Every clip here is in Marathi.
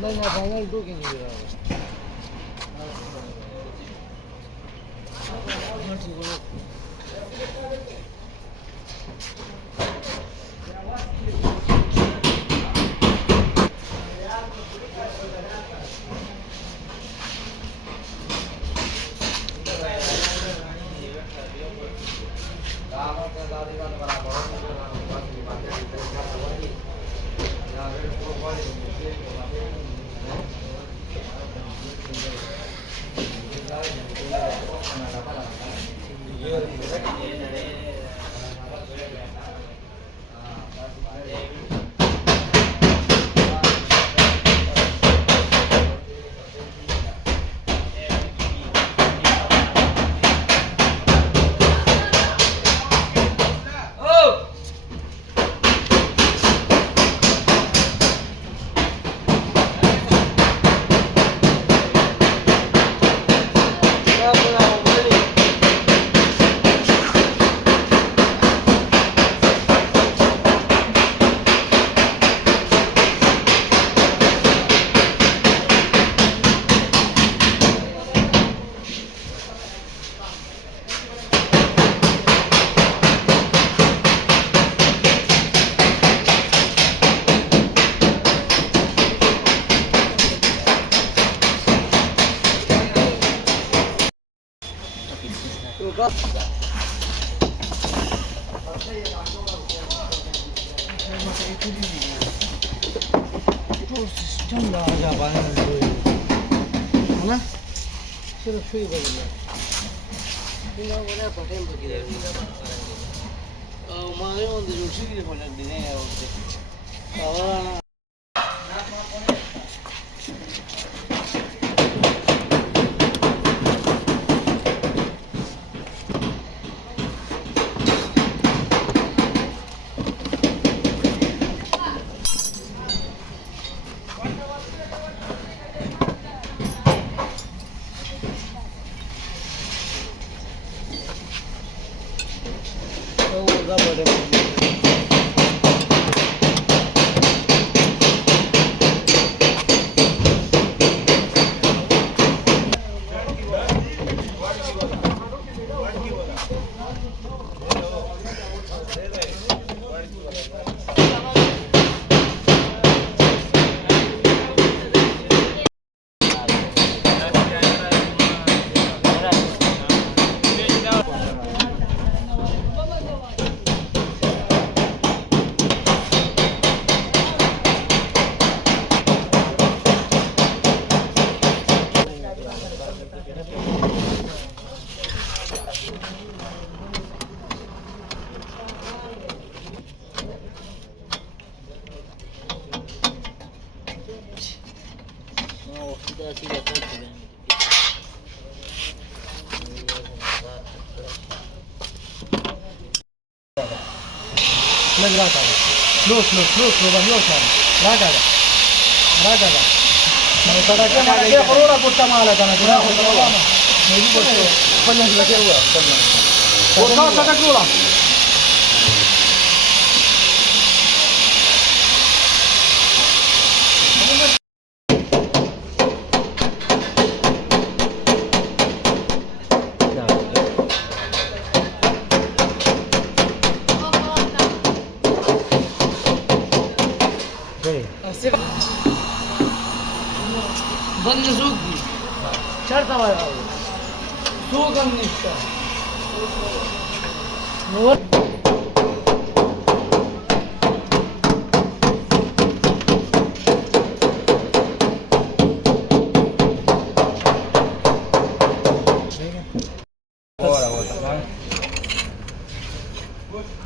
नाही ना फायनल टू केली बंद सुगी चढता वाला सुगम निष्ठा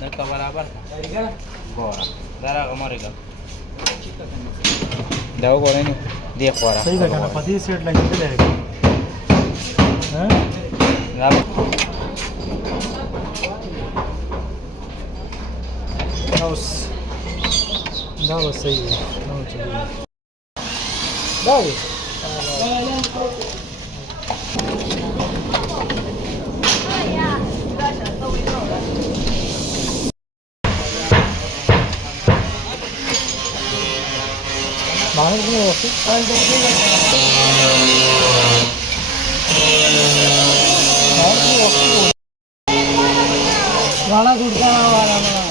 नक्का बराबर बोरा जरा कमरेगा जाओ कोने नहीं देख बोरा सही का पति सेट लगे ले हैं हाउस दाव सही है दाव वाला गुड़का वाला मला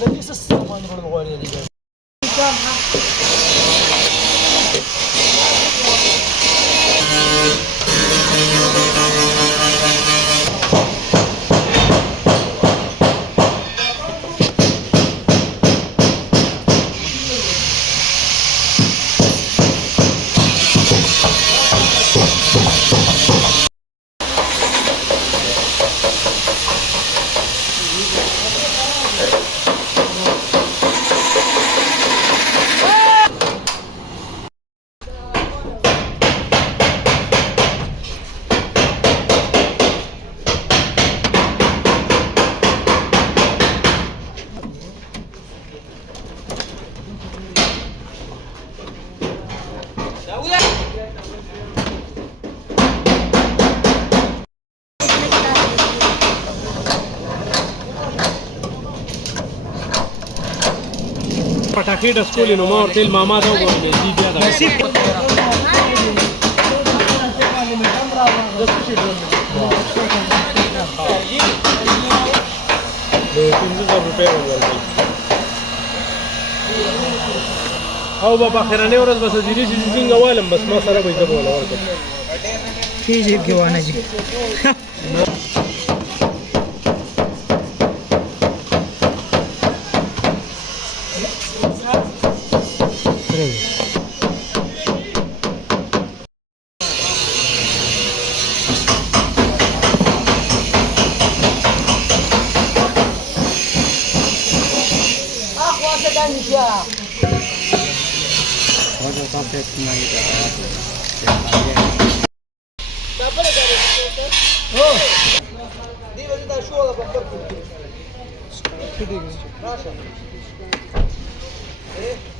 ده لسه السامان من الغالي دي پټاکې ډسکولې نو ما ورته ویل ماما دا وګوره دی بیا ده د 15,000 روپۍ ورکړي او به په اخرنۍ ورځ به سجیري چې څنګه والم بس ما سره به یې زه به وله ورکړم ښې جیب کې وانه جي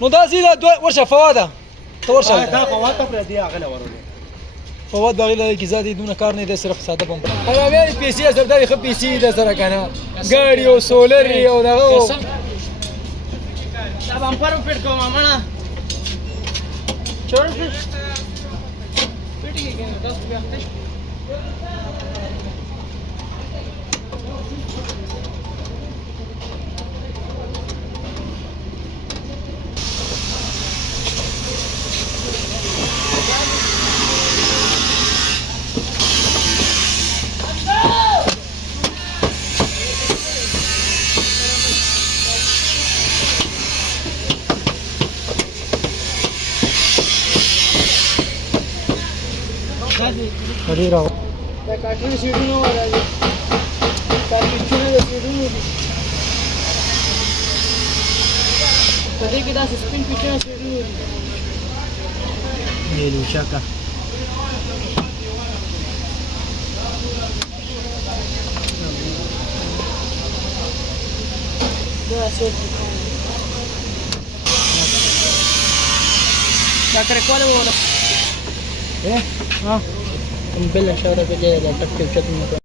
نو دا زیاده ورشه فواده ته ورشه دا فواد ته پرې دی هغه ورولې فواد بغیله کې زیاتې دونه کار نه دی صرف ساده بم هغه پیسې سره د پیسې د سره کنه ګاډي او سولر او دغه دا بمپر فټ کوم ماما چور فټ کې کنه 10 روپیا Ready raho. The cutting shooting over there. Cutting shooting over. Kade ke da spin picture shooting over. Ye lucha ka. क्या करे कौन है वो हाँ बिल इशारा पे जाएगा टक के चत में